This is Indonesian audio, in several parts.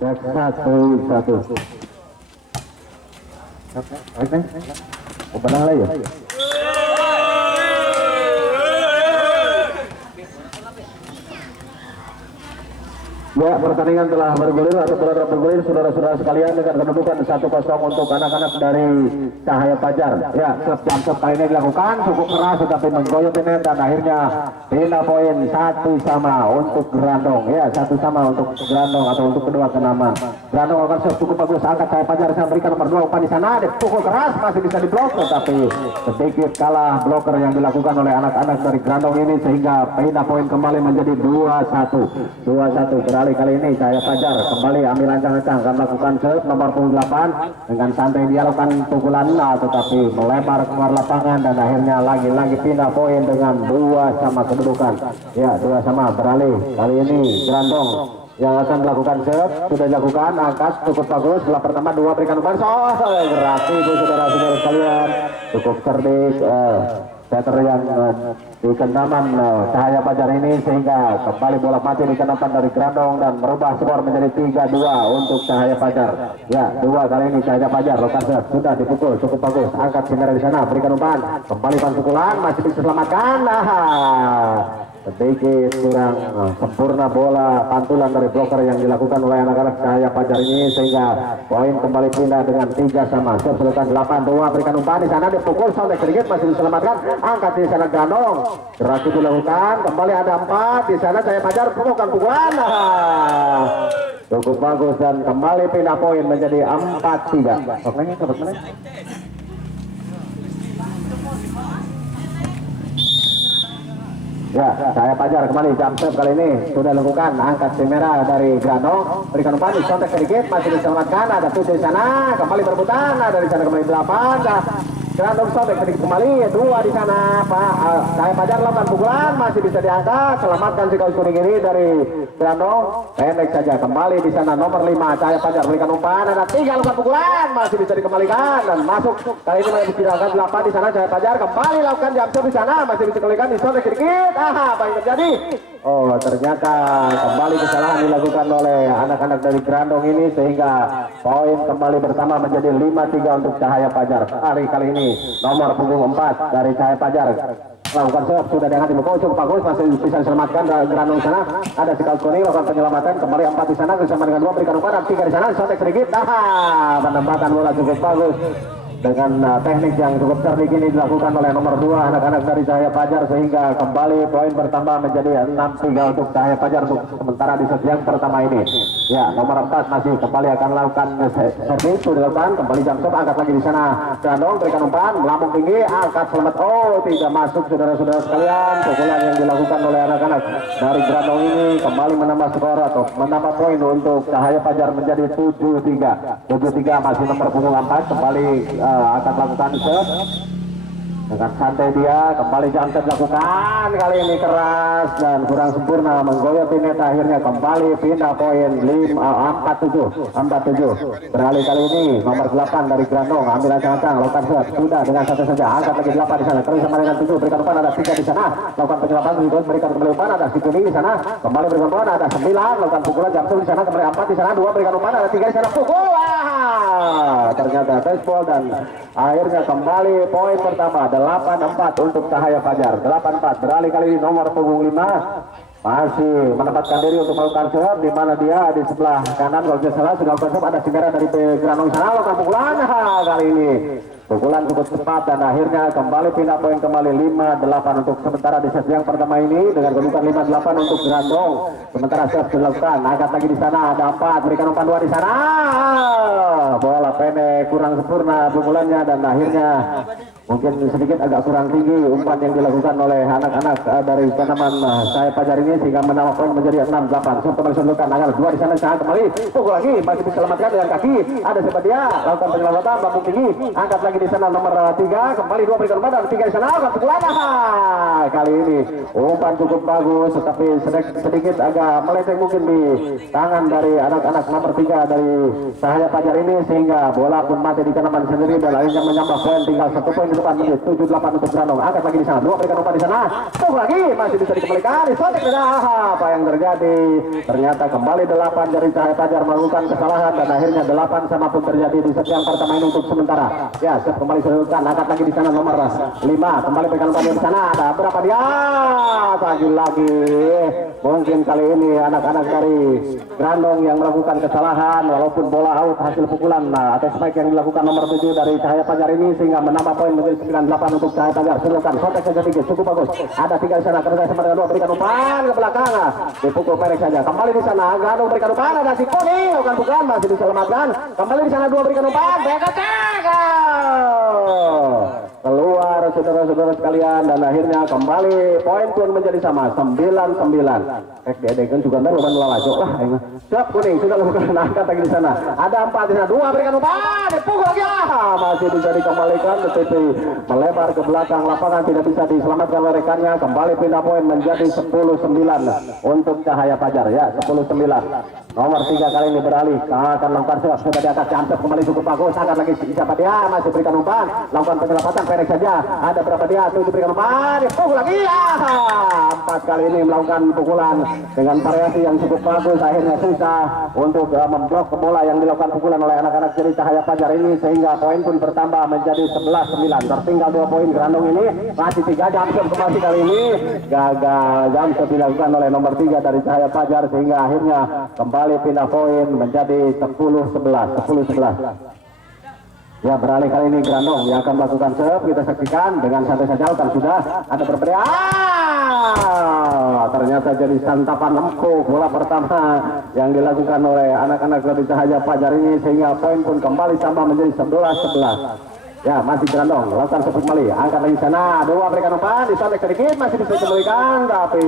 1-1. Oke, benar lah ya. Ya, pertandingan telah bergulir atau telah bergulir saudara-saudara sekalian dengan kedudukan 1-0 untuk anak-anak dari Cahaya Fajar. Ya, jam kali ini dilakukan cukup keras tetapi menggoyok net dan akhirnya pindah poin 1-1 untuk Grandong. Ya, 1-1 untuk Grandong atau untuk kedua kenaman. Grandong akan cukup bagus angkat Cahaya Fajar saya berikan nomor 2 umpan di sana dipukul keras masih bisa diblok tetapi sedikit kalah bloker yang dilakukan oleh anak-anak dari Grandong ini sehingga pindah poin kembali menjadi 2-1. 2-1 beralih kali ini Cahaya Fajar kembali ambil ancang-ancang akan melakukan serve nomor 8 dengan santai dia lakukan pukulan tetapi melebar keluar lapangan dan akhirnya lagi-lagi pindah poin dengan 2-2 kedudukan. Ya, 2-2 beralih kali ini Grandong yang akan melakukan serve sudah dilakukan angkat cukup bagus setelah pertama 2 berikan umpan berarti itu saudara-saudara sekalian cukup cerdik setter yang di kendaman Cahaya Fajar ini sehingga kembali bola mati di kendaman dari Grandong dan merubah skor menjadi 3-2 untuk Cahaya Fajar. Ya, 2 kali ini Cahaya Fajar lokasi sudah dipukul cukup bagus angkat sinar di sana berikan umpan kembali pukulan masih bisa selamatkan sedikit kurang sempurna bola pantulan dari bloker yang dilakukan oleh anak-anak Cahaya Fajar ini sehingga poin kembali pindah dengan 3-3 sebelumkan 8-2 berikan umpan di sana dipukul sampai sedikit masih diselamatkan angkat di sana Grandong gerak dilakukan kembali ada 4 di sana Cahaya Fajar pukulan cukup bagus dan kembali pindah poin menjadi 4-3. Oke, sobat menit. Ya, Cahaya Fajar kembali jam serve kali ini sudah lakukan angkat si merah dari Grandong berikan umpan disontek sedikit masih diselamatkan ada 7 di sana kembali berebutan ada di sana kembali 8 Grandong sobek sedikit kembali 2 di sana Pak Cahaya Fajar lakukan pukulan masih bisa diangkat selamatkan si kaos kuning ini dari Grandong pendek saja kembali di sana nomor 5 Cahaya Fajar berikan umpan ada 3 lakukan pukulan masih bisa dikembalikan dan masuk kali ini masih diangkat 8 di sana Cahaya Fajar kembali lakukan jam serve di sana masih bisa dikembalikan disontek sedikit apa yang terjadi ternyata kembali kesalahan dilakukan oleh anak-anak dari Grandong ini sehingga poin kembali bersama menjadi 5-3 untuk Cahaya Fajar. Kali ini nomor punggung 4 dari Cahaya Fajar lakukan serve sudah diangkat di cukup bagus masih bisa diselamatkan Grandong di sana ada si kaos kuning lakukan penyelamatan kembali 4 di sana bersama dengan 2 berikan umpan 3 di sana disontek sedikit penempatan bola cukup bagus dengan teknik yang cukup cerdik ini dilakukan oleh nomor 2 anak-anak dari Cahaya Fajar sehingga kembali poin bertambah menjadi 6-3 untuk Cahaya Fajar untuk sementara di set yang pertama ini. Ya, nomor 4 masih kembali akan melakukan servis sudah dilakukan kembali jam serve angkat lagi di sana Grandong berikan umpan melambung tinggi angkat selamat tidak masuk saudara-saudara sekalian pukulan yang dilakukan oleh anak-anak dari Grandong ini kembali menambah skor atau menambah poin untuk Cahaya Fajar menjadi 7-3 masih nomor punggung 4 kembali akan melakukan serve dengan santai dia kembali jam serve dilakukan kali ini keras dan kurang sempurna menggoyot net akhirnya kembali pindah poin 4-7 beralih kali ini nomor 8 dari Grandong ambil ancang-ancang lakukan serve sudah dengan satu saja angkat lagi 8 di sana terus sama dengan 7 berikan umpan ada 3 di sana lakukan penyelapan berikut berikan kembali umpan ada si kuning di sana kembali berikan umpan ada 9 lakukan pukulan jam serve di sana kembali 4 di sana 2 berikan umpan ada 3 di sana pukul ternyata baseball dan akhirnya kembali poin pertama 8-4 untuk Cahaya Fajar 8-4 beralih kali ini nomor punggung 5 masih menempatkan diri untuk melakukan serve di mana dia di sebelah kanan kalau tidak salah sudah melakukan serve ada si merah dari Grandong sana lakukan pukulan kali ini pukulan cukup cepat dan akhirnya kembali pindah poin kembali 5-8 untuk sementara di set yang pertama ini dengan kedudukan 5-8 untuk Grandong sementara serve dilakukan angkat lagi di sana ada 4 berikan umpan 2 di sana bola pendek kurang sempurna pukulannya dan akhirnya mungkin sedikit agak kurang tinggi umpan yang dilakukan oleh anak-anak dari tanaman Cahaya Fajar ini sehingga menambah poin menjadi 6-8 serve kembali dilakukan angkat 2 di sana kembali pukul lagi masih diselamatkan dengan kaki ada siapa dia lakukan penyelamatan lambung tinggi angkat lagi di sana nomor 3 kembali 2 berikan umpan dan 3 di sana pukulan kali ini umpan cukup bagus tetapi sedikit agak melenceng mungkin di tangan dari anak-anak nomor 3 dari Cahaya Fajar ini sehingga bola pun mati di tanaman sendiri dan akhirnya menambah poin tinggal 1 poin umpan menit 7-8 untuk Grandong. Angkat lagi di sana, 2 berikan umpan di sana. Tuh lagi masih bisa dikembalikan. Disotek tidak. Apa yang terjadi? Ternyata kembali 8 dari Cahaya Fajar melakukan kesalahan dan akhirnya 8 sama pun terjadi di set yang pertama ini untuk sementara. Ya, set kembali dilakukan. Angkat lagi di sana nomor 5. Kembali berikan umpan di sana. Ada berapa dia? Lagi-lagi mungkin kali ini anak-anak dari Grandong yang melakukan kesalahan walaupun bola out hasil pukulan atau spike yang dilakukan nomor 7 dari Cahaya Fajar ini sehingga menambah poin menjadi 9-8 untuk Cahaya Fajar. Silakan sotek saja sedikit cukup bagus. Ada 3 di sana kerja sama dengan 2 berikan umpan ke belakang. Dipukul pendek saja. Kembali di sana Grandong berikan umpan ada si kuning bukan masih diselamatkan. Kembali di sana 2 berikan umpan. Keluar saudara-saudara sekalian dan akhirnya kembali poin pun menjadi sama 9-9. Dedekan juga ntar lumayan lawajok lah. Siap kuning sudah lakukan angkat lagi di sana. Ada 4 di sana 2 berikan umpan. Dipukul lagi masih bisa dikembalikan tetapi melebar ke belakang lapangan tidak bisa diselamatkan oleh rekannya. Kembali pindah poin menjadi 10-9 untuk Cahaya Fajar ya 10-9. Nomor 3 kali ini beralih akan lakukan sudah di atas jump kembali cukup bagus. Angkat lagi siapa dia masih berikan umpan lakukan penyelamatan pendek saja. Ada berapa dia tuh diberikan umpan dipukul lagi 4 kali ini melakukan pukulan dengan variasi yang cukup bagus. Akhirnya susah untuk memblok bola yang dilakukan pukulan oleh anak-anak dari Cahaya Fajar ini sehingga poin pun bertambah menjadi 11-9. Tertinggal 2 poin Grandong ini masih 3 jam kembali kali ini gagal jam dilakukan oleh nomor 3 dari Cahaya Fajar sehingga akhirnya kembali pindah poin menjadi 10-11. Ya beralih kali ini Grandong yang akan melakukan serve. Kita saksikan dengan santai saja kan sudah ada berbeda. Ternyata jadi santapan empuk bola pertama yang dilakukan oleh anak-anak dari Cahaya Fajar ini sehingga poin pun kembali tambah menjadi 11-11. Ya masih Grandong lakukan serve kembali angkat lagi sana 2 berikan umpan disotek sedikit masih bisa dikembalikan tapi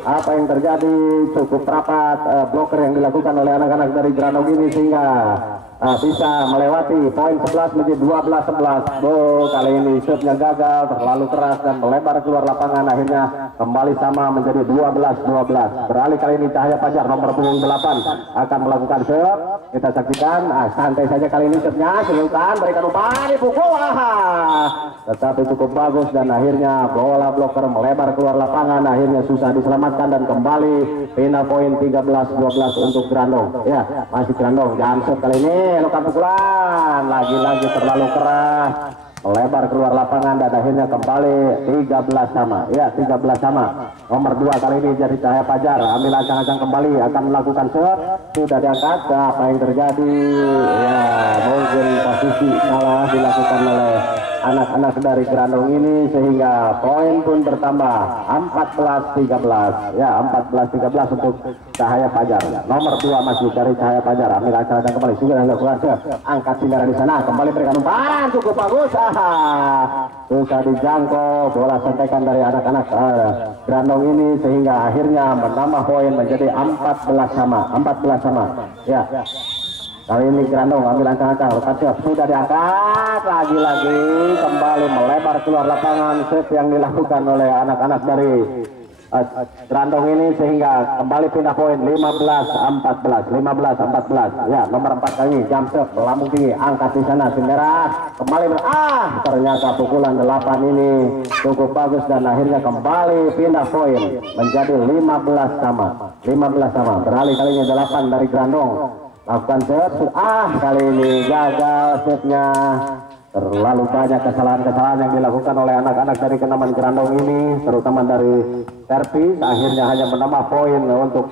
apa yang terjadi cukup rapat blocker yang dilakukan oleh anak-anak dari Grandong ini sehingga bisa melewati poin 11 menjadi 12-11. Kali ini shootnya gagal terlalu keras dan melebar keluar lapangan akhirnya kembali sama menjadi 12-12. Beralih kali ini Cahaya Fajar nomor punggung 8 akan melakukan shoot. Kita saksikan santai saja kali ini shootnya silakan berikan umpan dipukul tetapi cukup bagus dan akhirnya bola blocker melebar keluar lapangan akhirnya susah diselamatkan dan kembali pindah poin 13-12 untuk Grandong. Ya masih Grandong jam shoot kali ini lakukan pukulan lagi-lagi terlalu keras melebar keluar lapangan dan akhirnya kembali 13 sama ya 13 sama. Nomor 2 kali ini jadi Cahaya Fajar ambil ancang-ancang kembali akan melakukan shot sudah diangkat. Apa yang terjadi ya mungkin posisi salah dilakukan oleh anak-anak dari Grandong ini sehingga poin pun bertambah 14-13 ya 14-13 untuk Cahaya Fajar. Nomor 2 masih dari Cahaya Fajar ambil ancang-ancang kembali sudah dilakukan shot angkat sindaran di sana kembali berikan umpan cukup bagus susah dijangkau bola sentekan dari anak-anak Grandong ini sehingga akhirnya menambah poin menjadi 14 sama ya. Kali ini Grandong ambil ancang-ancang sudah diangkat lagi-lagi kembali melebar keluar lapangan set yang dilakukan oleh anak-anak dari Grandong ini sehingga kembali pindah poin 15-14 ya. Nomor 4 kali jump shot melambung tinggi angkat di sana merah kembali ternyata pukulan 8 ini cukup bagus dan akhirnya kembali pindah poin menjadi 15 sama. Beralih kalinya 8 dari Grandong lakukan shot kali ini gagal shotnya. Terlalu banyak kesalahan-kesalahan yang dilakukan oleh anak-anak dari Kenaman Grandong ini terutama dari servis akhirnya hanya menambah poin untuk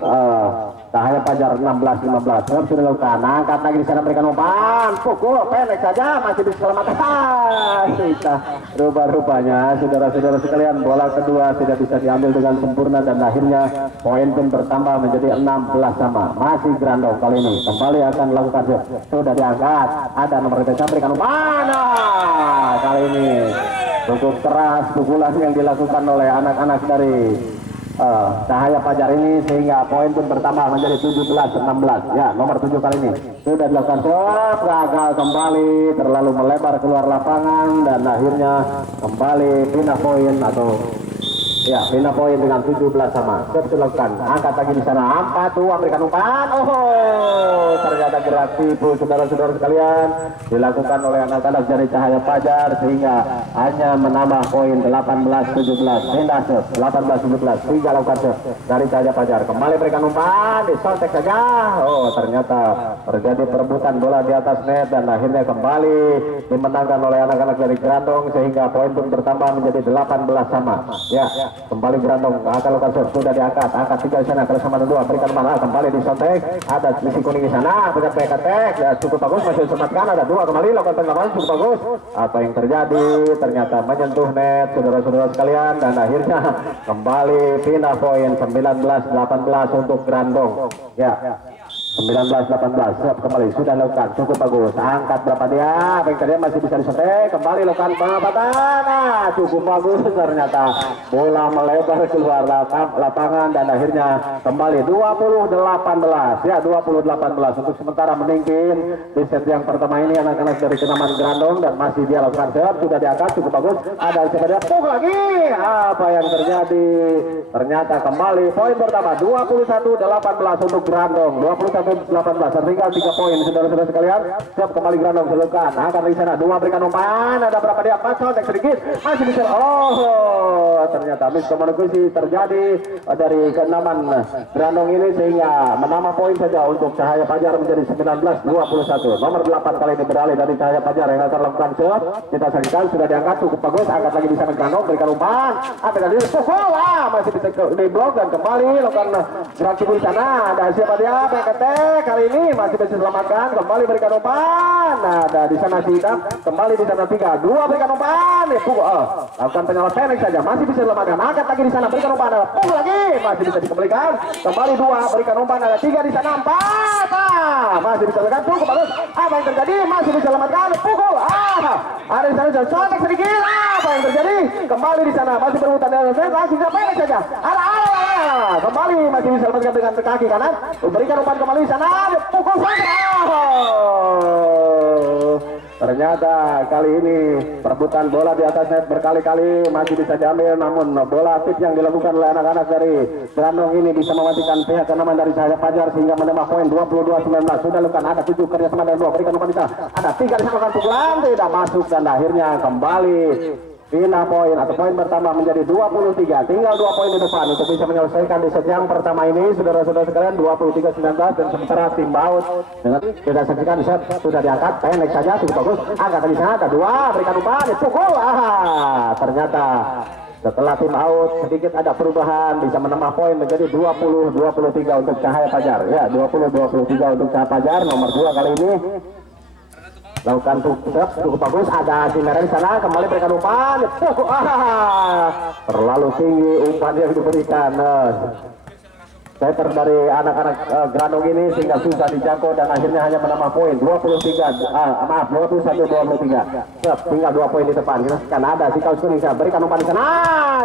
Cahaya Fajar 16-15. Servis sudah dilakukan angkat lagi di sana berikan umpan pukul pendek saja masih diselamatkan. Rupanya saudara-saudara sekalian bola kedua tidak bisa diambil dengan sempurna dan akhirnya poin pun bertambah menjadi 16 sama. Masih Grandong kali ini kembali akan melakukan sudah diangkat ada nomor 3 berikan umpan kali ini cukup keras pukulan yang dilakukan oleh anak-anak dari Cahaya Fajar ini sehingga poin pun bertambah menjadi 17-16 ya. Nomor 7 kali ini sudah dilakukan shot gagal kembali terlalu melebar keluar lapangan dan akhirnya kembali pindah poin atau ya pindah poin dengan 17 sama. Shot dilakukan angkat lagi di sana 4-2 berikan umpan ternyata ada gerak tipu saudara-saudara sekalian dilakukan oleh anak-anak dari Cahaya Fajar sehingga hanya menambah poin 18-17. Pindah set 18-17. 3 lakukan set dari Cahaya Fajar. Kembali berikan umpan disontek saja. Oh ternyata terjadi perebutan bola di atas net dan akhirnya kembali dimenangkan oleh anak-anak dari Grandong sehingga poin pun bertambah menjadi 18 sama. Ya, kembali Grandong akan lakukan set sudah diangkat. Angkat 3 di sana kalau sama 2 berikan umpan kembali disontek. Ada misi kuning di sana. Benar PKT ya, cukup bagus masih disempatkan ada 2 kembali lakukan tendangan cukup bagus. Apa yang terjadi? Ternyata menyentuh net saudara-saudara sekalian dan akhirnya kembali pindah poin 19-18 untuk Grandong. Ya. 19-18 siap kembali sudah lakukan cukup bagus angkat berapa dia baiknya masih bisa disetek kembali lakukan pengamatan cukup bagus ternyata bola melebar keluar lapangan dan akhirnya kembali 20-18 ya 20-18 untuk sementara meningkin di set yang pertama ini anak-anak dari Kenaman Grandong dan masih dia lakukan serve sudah diangkat cukup bagus ada siapa dia pukul lagi apa yang terjadi ternyata kembali poin pertama 21-18 untuk Grandong 21-18 tinggal 3 poin saudara-saudara sekalian siap kembali Grandong selukan angkat di sana 2 berikan umpan ada berapa dia pasal sedikit masih bisa ternyata miskomunikasi terjadi dari keenaman Grandong ini sehingga menambah poin saja untuk Cahaya Fajar menjadi 19-21 nomor 8 kali ini beralih dari Cahaya Fajar yang akan lakukan shot kita saksikan sudah diangkat cukup bagus angkat lagi di sana Grandong berikan umpan apa tadi pukul masih bisa di blok dan kembali lakukan gerak di sana ada siapa dia PKT kali ini masih bisa diselamatkan kembali berikan umpan ada di sana Sidam kembali di sana 3-2 berikan umpan lakukan penyalat pendek saja masih bisa diselamatkan angkat lagi di sana berikan umpan ada pukul lagi masih bisa dikembalikan kembali 2 berikan umpan ada 3 di sana 4 masih bisa diselamatkan cukup bagus apa yang terjadi masih bisa diselamatkan pukul ada di sana sotek sedikit apa yang terjadi kembali di sana masih berebutan dengan masih bisa pendek saja ada kembali masih bisa diselamatkan dengan kaki kanan berikan umpan kembali di sana pukul saja ternyata kali ini perebutan bola di atas net berkali-kali masih bisa diambil namun bola tip yang dilakukan oleh anak-anak dari Grandong ini bisa mematikan pihak kenaman dari Cahaya Fajar sehingga menambah poin 22-19 sudah lakukan ada 7 kerjasama dan 2 berikan umpan di sana ada 3 disamakan pukulan tidak masuk dan akhirnya kembali pindah poin atau poin pertama menjadi 23 tinggal 2 poin di depan untuk bisa menyelesaikan di set yang pertama ini saudara-saudara sekalian 23-19 dan sementara tim baut dengan kita saksikan set sudah diangkat pendek saja cukup bagus angkat di sana ada 2 berikan umpan dipukul ternyata setelah tim out sedikit ada perubahan bisa menambah poin menjadi 20-23 untuk Cahaya Fajar ya 20-23 untuk Cahaya Fajar nomor 2 kali ini lakukan cukup bagus ada si merah di sana kembali berikan umpan terlalu tinggi umpan yang diberikan setter dari anak-anak Grandong ini sehingga susah dijangkau dan akhirnya hanya menambah poin 21-23 tinggal 2 poin di depan kita kan ada si kaus kuning berikan umpan di sana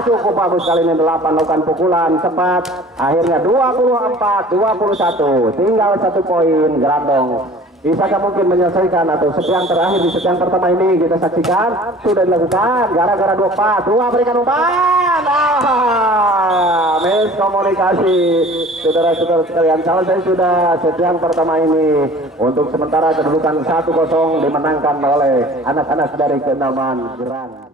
cukup bagus kali ini 8 lakukan pukulan cepat akhirnya 24-21 tinggal 1 poin Grandong bisakah mungkin menyelesaikan atau set yang terakhir di set yang pertama ini kita saksikan sudah dilakukan gara-gara 2 berikan umpan miskomunikasi saudara-saudara sekalian selesai sudah set yang pertama ini untuk sementara kedudukan 1-0 dimenangkan oleh anak-anak dari Kenaman Grandong.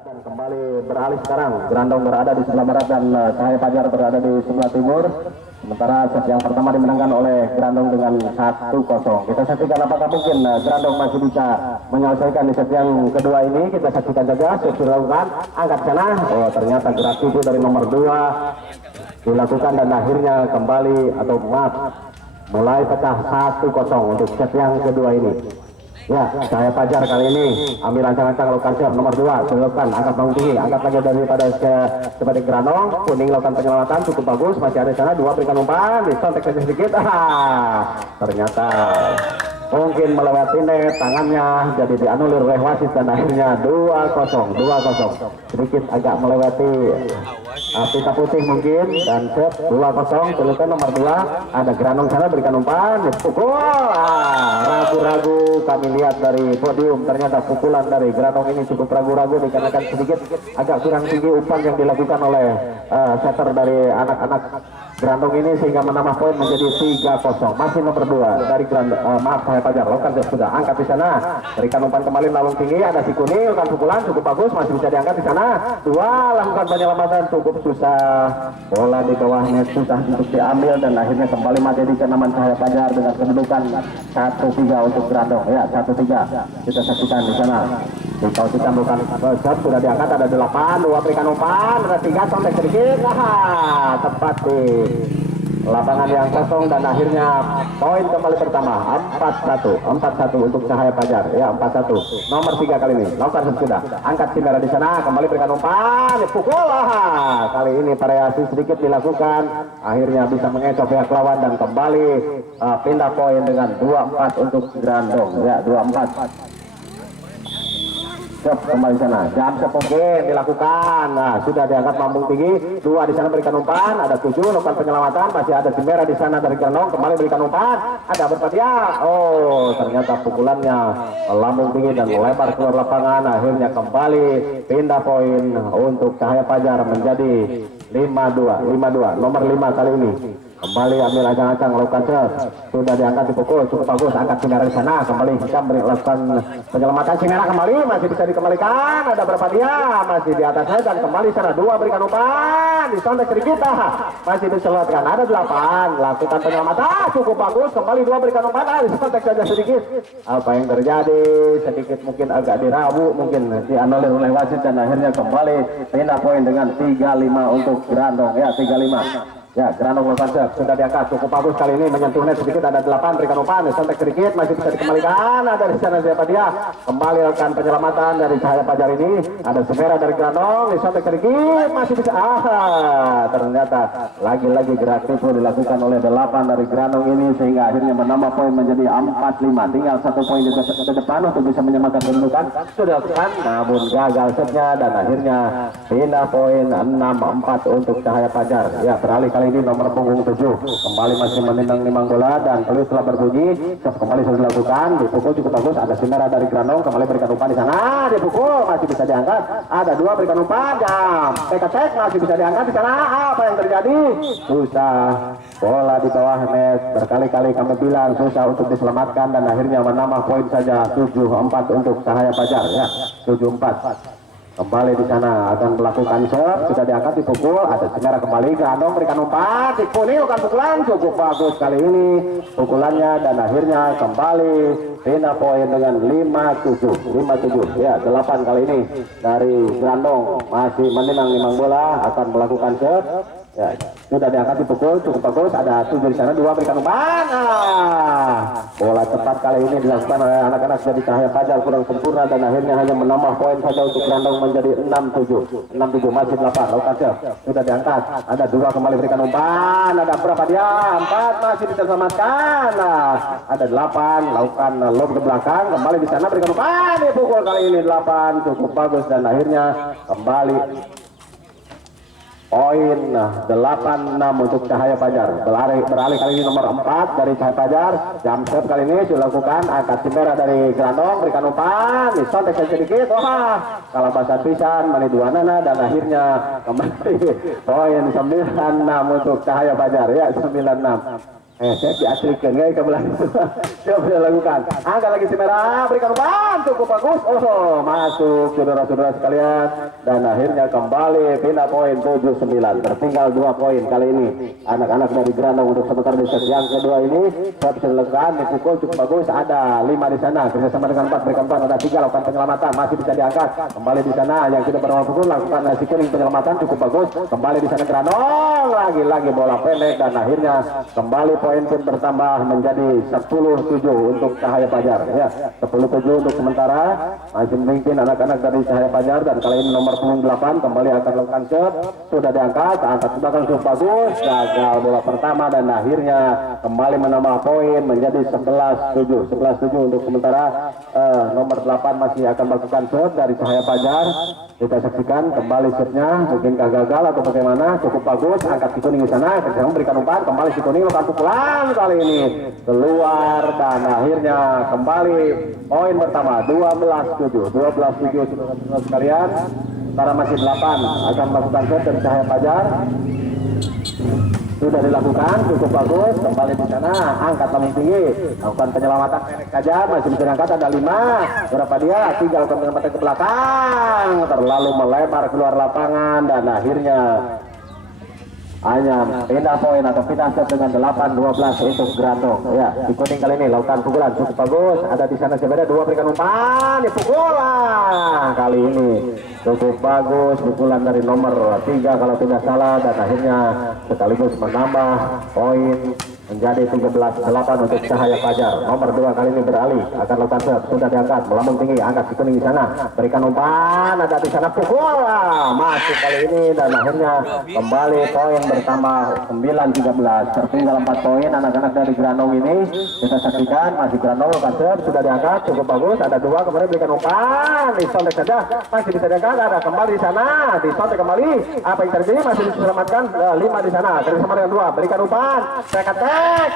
Dan kembali beralih sekarang Grandong berada di sebelah barat dan Cahaya Fajar berada di sebelah timur sementara set yang pertama dimenangkan oleh Grandong dengan 1-0 kita saksikan apakah mungkin Grandong masih bisa menyelesaikan di set yang kedua ini kita saksikan saja set dilakukan angkat sana ternyata gerak itu dari nomor 2 dilakukan dan akhirnya kembali atau mulai pecah 1-0 untuk set yang kedua ini. Ya, Cahaya Fajar kali ini ambil rancang-rancang lakukan siap nomor 2 silakan angkat bangun tinggi angkat lagi daripada sebagai Grandong kuning lakukan penyelamatan cukup bagus masih ada di sana 2 berikan umpan disontek sedikit ternyata mungkin melewati net tangannya jadi dianulir oleh wasit dan akhirnya 2-0 sedikit agak melewati pita putih mungkin dan set 2-0 pelukan nomor 2 ada Granong sana berikan umpan pukul ragu-ragu kami lihat dari podium ternyata pukulan dari Granong ini cukup ragu-ragu dikarenakan sedikit agak kurang tinggi umpan yang dilakukan oleh setter dari anak-anak Granong ini sehingga menambah poin menjadi 3-0 masih nomor 2 dari maaf saya Pajar Lokan sudah angkat di sana berikan umpan kembali lalu tinggi ada si kuning lakukan pukulan cukup bagus masih bisa diangkat di sana 2 lakukan penyelamatan cukup susah bola di bawah net susah untuk diambil dan akhirnya kembali mati di kenaman Cahaya Pajar dengan kedudukan 1-3 untuk Granong ya 1-3 kita saksikan di sana dipastikan bukan sudah diangkat ada 8 2 berikan umpan ada 3 sampai sedikit tepat di lapangan yang kosong dan akhirnya poin kembali pertama 4-1 untuk Cahaya Pajar ya 4-1 nomor 3 kali ini lakukan sudah angkat Cimera di sana kembali berikan umpan pukul kali ini variasi sedikit dilakukan akhirnya bisa mengecoh pihak lawan dan kembali pindah poin dengan 2-4 untuk Granong ya 2-4 kembali sana jam sepungkin dilakukan sudah diangkat lambung tinggi 2 di sana berikan umpan ada 7 lakukan penyelamatan masih ada Cimera di sana dari Granong kembali berikan umpan ada berpatiak ternyata pukulannya lambung tinggi dan melebar keluar lapangan akhirnya kembali pindah poin untuk Cahaya Pajar menjadi 5-2 nomor 5 kali ini kembali ambil acang-acang lakukan sudah diangkat dipukul cukup bagus angkat Cimera di sana kembali bisa melakukan penyelamatan Cimera kembali masih bisa dikembalikan ada berapa dia masih di atasnya dan kembali sana 2 berikan umpan disontek sedikit masih diselotkan ada 8 lakukan penyelamatan cukup bagus kembali 2 berikan umpan disontek saja sedikit apa yang terjadi sedikit mungkin agak dirabu mungkin dianulir oleh wasit dan akhirnya kembali pindah poin dengan 3-5 untuk Granong ya 3-5 ya Granong Lokanser sudah diangkat cukup bagus kali ini menyentuh net sedikit ada 8 berikan umpan sontek sedikit masih bisa dikembalikan ada di sana siapa dia kembali lakukan penyelamatan dari Cahaya Pajar ini ada Cimera dari Granong sontek sedikit masih bisa ternyata lagi-lagi gerak tipu dilakukan oleh 8 dari Granong ini sehingga akhirnya menambah poin menjadi 4-5 tinggal 1 poin di depan untuk bisa menyamakan kedudukan sudah lakukan namun gagal setnya dan akhirnya pindah poin 6-4 untuk Cahaya Pajar ya beralih kali ini nomor punggung 7 kembali masih menendang bola dan peluit telah berbunyi kembali sudah dilakukan dipukul cukup bagus ada Cimera dari Granong kembali berikan umpan di sana dipukul masih bisa diangkat ada 2 berikan umpan jam tek masih bisa diangkat di sana apa yang terjadi susah bola di bawah net berkali-kali kami bilang susah untuk diselamatkan dan akhirnya menambah poin saja 7-4 untuk Cahaya Pajar ya 7-4 kembali di sana akan melakukan serve sudah diangkat dipukul ada Cimera kembali Granong berikan umpan dipukul bukan pukulan cukup bagus kali ini pukulannya dan akhirnya kembali pindah poin dengan 5-7 ya 8 kali ini dari Granong masih menendang limang bola akan melakukan serve ya sudah diangkat dipukul cukup bagus ada 7 di sana 2 berikan umpan bola cepat kali ini dilakukan oleh anak-anak dari Cahaya Pajar kurang sempurna dan akhirnya hanya menambah poin saja untuk Granong menjadi 6-7 masih 8 lakukan sudah diangkat ada 2 kembali berikan umpan ada berapa dia 4 masih diselamatkan ada 8 lakukan lob ke belakang kembali di sana berikan umpan dipukul kali ini 8 cukup bagus dan akhirnya kembali poin 8-6 untuk Cahaya Pajar beralih kali ini nomor 4 dari Cahaya Pajar jam serve kali ini dilakukan angkat Cimera dari Granong berikan umpan disontek sedikit kalau bahasa pisan mani 2 nana dan akhirnya kembali poin 9-6 untuk Cahaya Pajar ya 9-6 saya diaslikan guys kebelah itu coba dilakukan angkat lagi Cimera berikan umpan cukup bagus masuk saudara-saudara sekalian dan akhirnya kembali pindah poin 7-9 tertinggal 2 poin kali ini anak-anak dari Granong untuk sebentar di set yang kedua ini saya bisa dilakukan dipukul cukup bagus ada 5 di sana kerjasama dengan 4 berikan umpan ada 3 lakukan penyelamatan masih bisa diangkat kembali di sana yang tidak pernah pukul lakukan si kuning penyelamatan cukup bagus kembali di sana Granong lagi-lagi bola pendek dan akhirnya kembali poin pun bertambah menjadi 10-7 untuk Cahaya Pajar ya 10-7 untuk sementara masih memimpin anak-anak dari Cahaya Pajar dan kali ini nomor punggung 8 kembali akan melakukan serve sudah diangkat angkat belakang cukup bagus gagal bola pertama dan akhirnya kembali menambah poin menjadi 11-7 untuk sementara nomor 8 masih akan melakukan serve dari Cahaya Pajar Kita saksikan kembali setnya, mungkin gagal atau bagaimana, cukup bagus, angkat si kuning di sana, kita memberikan umpan, kembali si kuning lakukan pukulan kali ini keluar dan akhirnya kembali poin pertama 12-7 saudara sekalian. Sekarang masih 8 akan melakukan set dari Cahaya Fajar. Sudah dilakukan, cukup bagus, kembali di sana, angkat paling tinggi, lakukan penyelamatan pendek saja, masih bisa diangkat, ada 5, berapa dia, 3, lakukan penyelamatan ke belakang, terlalu melebar keluar lapangan, dan akhirnya hanya pindah poin atau pindah set dengan 8-12 untuk Grandong. Ya, di kuning kali ini lakukan pukulan cukup bagus, ada di sana sepeda 2 berikan umpan, pukulan kali ini cukup bagus, pukulan dari nomor 3 kalau tidak salah, dan akhirnya sekaligus menambah poin menjadi 13-8 untuk Cahaya Fajar. Nomor 2 kali ini beralih, akan lakukan serve, sudah diangkat, melambung tinggi, angkat di kuning di sana, berikan umpan, ada di sana pukulan, masuk kali ini, dan akhirnya kembali poin bertambah 9-13, tertinggal 4 poin anak-anak dari Grandong ini. Kita saksikan masih Grandong lakukan serve, sudah diangkat, cukup bagus, ada 2, kemudian berikan umpan, disontek saja, masih bisa diangkat, ada kembali di sana, disontek kembali, apa yang terjadi, masih diselamatkan, 5 di sana, bersama dengan 2, berikan umpan,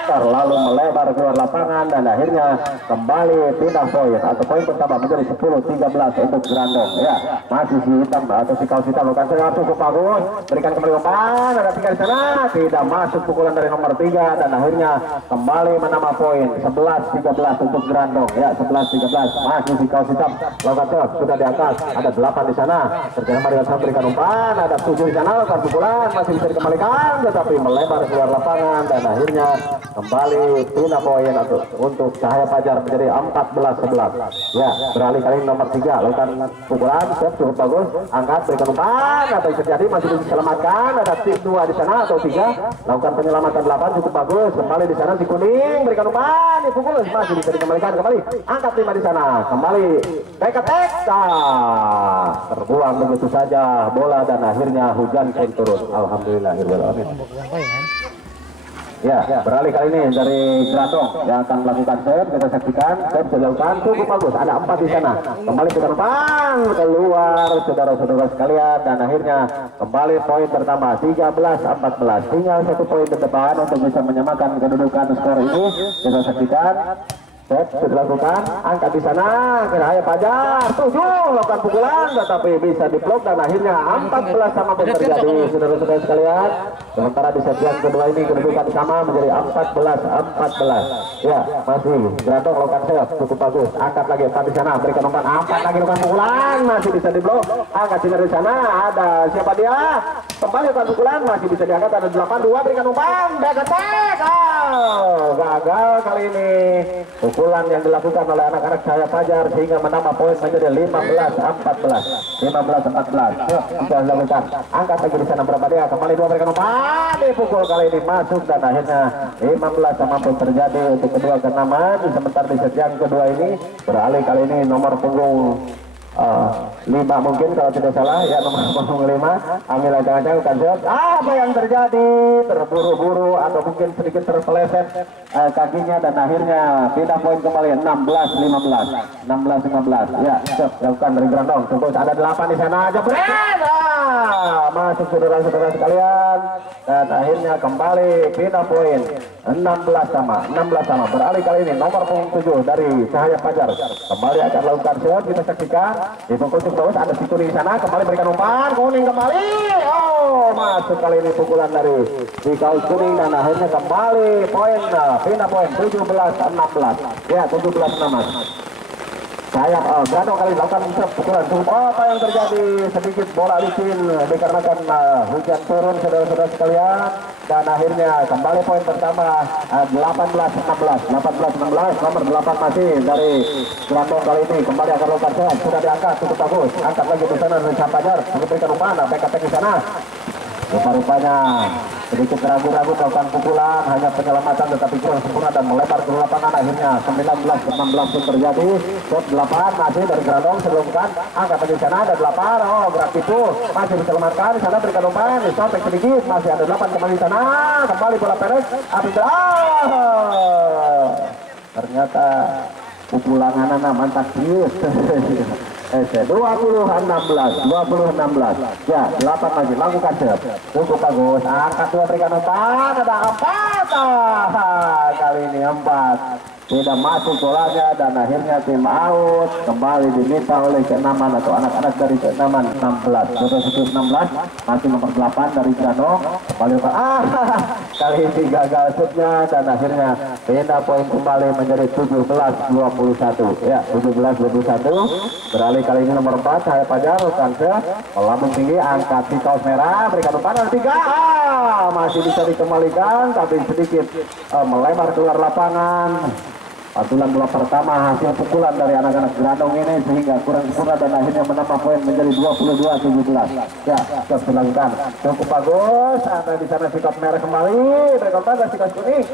terlalu melebar keluar lapangan, dan akhirnya kembali pindah poin atau poin pertama menjadi 10-13 untuk Grandong. Ya, masih si hitam atau si kaos hitam lakukan serve cukup bagus, berikan kembali umpan, ada 3 di sana, tidak masuk pukulan dari nomor 3, dan akhirnya kembali menambah poin 11-13 untuk Grandong. Ya, 11-13, masih si kaos hitam lakukan serve, sudah diangkat, ada 8 di sana, terjadi dengan berikan umpan, ada 7 di sana, lakukan pukulan, masih bisa dikembalikan, tetapi melebar keluar lapangan, dan akhirnya kembali pindah poin untuk Cahaya Fajar menjadi 14-11. Ya, beralih kali ini nomor 3 lakukan pukulan serve cukup bagus, angkat berikan umpan, apa yang terjadi, masih diselamatkan, ada 2 di sana atau 3, lakukan penyelamatan 8 cukup bagus, kembali di sana si kuning berikan umpan, dipukul, masih bisa dikembalikan, kembali angkat 5 di sana, kembali tek-tek, terbuang begitu saja bola, dan akhirnya hujan pun turun. Alhamdulillahirrahmanirrahim. Ya, beralih kali ini dari Grandong yang akan melakukan serve. Kita saksikan serve sudah dilakukan cukup bagus, ada 4 di sana, kembali ke depan, keluar saudara-saudara sekalian, dan akhirnya kembali poin pertama 13-14, tinggal 1 poin ke depan untuk bisa menyamakan kedudukan skor ini. Kita saksikan set sudah dilakukan, angkat di sana, Cahaya Fajar 7, lakukan pukulan, tetapi bisa diblok, dan akhirnya 14 sama pun terjadi saudara-saudara sekalian. Sementara di set yang kedua ini kedudukan sama menjadi 14-14. Ya, masih Grandong lakukan serve cukup bagus, angkat lagi 4 di sana, berikan umpan, angkat lagi lakukan pukulan, masih bisa diblok, angkat di sana, ada siapa dia, kembali lakukan pukulan, masih bisa diangkat, ada 8-2, berikan umpan, back attack, gagal kali ini pukulan yang dilakukan oleh anak-anak Cahaya Fajar sehingga menambah poin menjadi 15-14. 15-14. Sudah dilakukan. Angkat lagi di sana berapa dia? Kembali 2 berikan umpan, dipukul kali ini masuk, dan akhirnya 15 sama pun terjadi untuk kedua kenamaan. Sementara di set yang kedua ini beralih kali ini nomor punggung 5 mungkin kalau tidak salah, ya, nomor 5 ambil jangan-jangan bukan serve. Apa yang terjadi, terburu-buru atau mungkin sedikit terpeleset kakinya, dan akhirnya pindah poin kembali 16-15. Ya, serve dilakukan dari Grandong, terus ada 8 di sana aja, masuk saudara-saudara sekalian, dan akhirnya kembali pindah poin 16 sama. Beralih kali ini nomor punggung 7 dari Cahaya Fajar kembali akan lakukan serve. Kita saksikan dipukul cukup bagus, ada si kuning di sana, kembali berikan umpan, kuning kembali, masuk kali ini pukulan dari si kaos kuning, dan akhirnya kembali poin, pindah poin 17-16. Ya, 17-16. Saya Grandong kali lakukan pukulan cukup. Apa yang terjadi, sedikit bola licin dikarenakan hujan turun saudara-saudara sekalian, dan akhirnya kembali poin pertama 18-16. Nomor 8 masih dari Grandong kali ini, kembali akan lakukan serve, sudah diangkat cukup bagus, angkat lagi di sana dari Cahaya Fajar, berikan umpan, back attack di sana. Rupa-rupanya sedikit ragu-ragu melakukan pukulan, hanya penyelamatan tetapi kurang sempurna dan melebar ke lapangan. Akhirnya 19-16 pun terjadi. Shot 8 masih dari Grandong, sebelumkan angkat di sana ada 8, gerak tipu, masih diselamatkan di sana, berikan umpan, sampai sedikit, masih ada 8 kembali di sana, kembali bola pendek, ternyata pukulan anak mantap 20-16 ya 8 lagi lakukan serve cukup bagus angkat dua berikan umpan ada 4 kali ini 4 tidak masuk bolanya dan akhirnya tim out kembali diminta oleh keenaman atau anak-anak dari keenaman 16 masih nomor 8 dari Jano kembali kali ini gagal shootnya dan akhirnya beda poin kembali menjadi 17-21 ya 17-21 beralih kali ini nomor 4 Cahaya Fajar Kanse melambung tinggi angkat si kaos merah berikan umpan ada 3 masih bisa dikembalikan tapi sedikit melebar keluar lapangan. Aturan bola pertama hasil pukulan dari anak-anak Grandong ini sehingga kurang sempurna dan akhirnya menambah poin menjadi 22-17 ya terus dilakukan cukup bagus ada di sana sikap merah kembali berkontak sikap kuning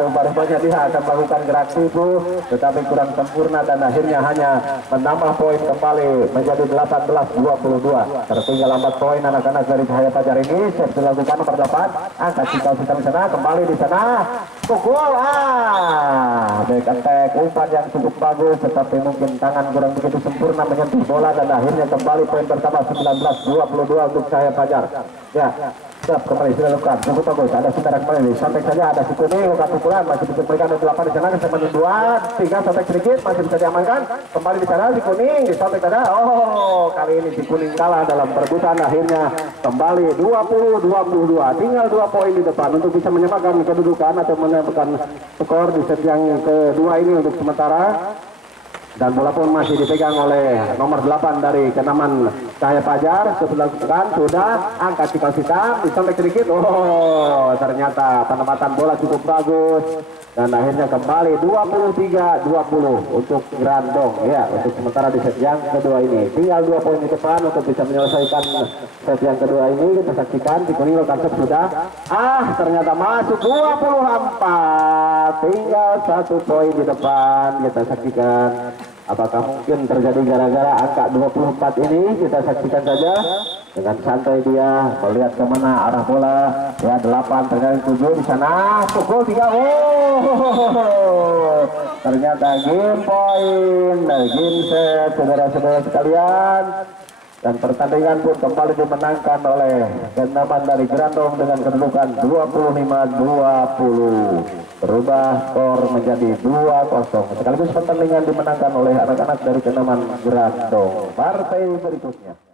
rupa-rupanya dia akan melakukan gerak situ tetapi kurang sempurna dan akhirnya hanya menambah poin kembali menjadi 18-22 tertinggal 4 poin anak-anak dari Cahaya Fajar ini siap dilakukan nomor 8 angkat sikap di sana kembali di sana pukul back attack umpan yang cukup bagus tetapi mungkin tangan kurang begitu sempurna menyentuh bola dan akhirnya kembali poin pertama 19-22 untuk Cahaya Fajar ya siap kembali sudah lakukan cukup bagus ada saudara kembali sampai saja ada si kuning bukan pukulan masih bisa diberikan ada 8 di sana kesemen 2 3 sampai sedikit masih bisa diamankan kembali di sana si kuning disampai saja kali ini si kuning kalah dalam perebutan akhirnya kembali 20-22 tinggal 2 poin di depan untuk bisa menyamakan kedudukan atau menyamakan skor di set yang kedua ini untuk sementara dan bola pun masih dipegang oleh nomor 8 dari Kenaman Cahaya Fajar sudah angkat cikal hitam disampai sedikit ternyata penempatan bola cukup bagus dan akhirnya kembali 23-20 untuk Grandong ya untuk sementara di set yang kedua ini tinggal 2 poin di depan untuk bisa menyelesaikan set yang kedua ini kita saksikan di kuning konsep sudah ternyata masuk 24 tinggal 1 poin di depan kita saksikan apakah mungkin terjadi gara-gara angka 24 ini kita saksikan saja dengan santai dia melihat kemana arah bola ya 8 ternyata 7 di sana pukul 3 ternyata game point game set saudara-saudara sekalian dan pertandingan pun kembali dimenangkan oleh Kenaman dari Grandong dengan kedudukan 25-20 berubah skor menjadi 2-0 sekaligus pertandingan dimenangkan oleh anak-anak dari Kenaman Grandong partai berikutnya.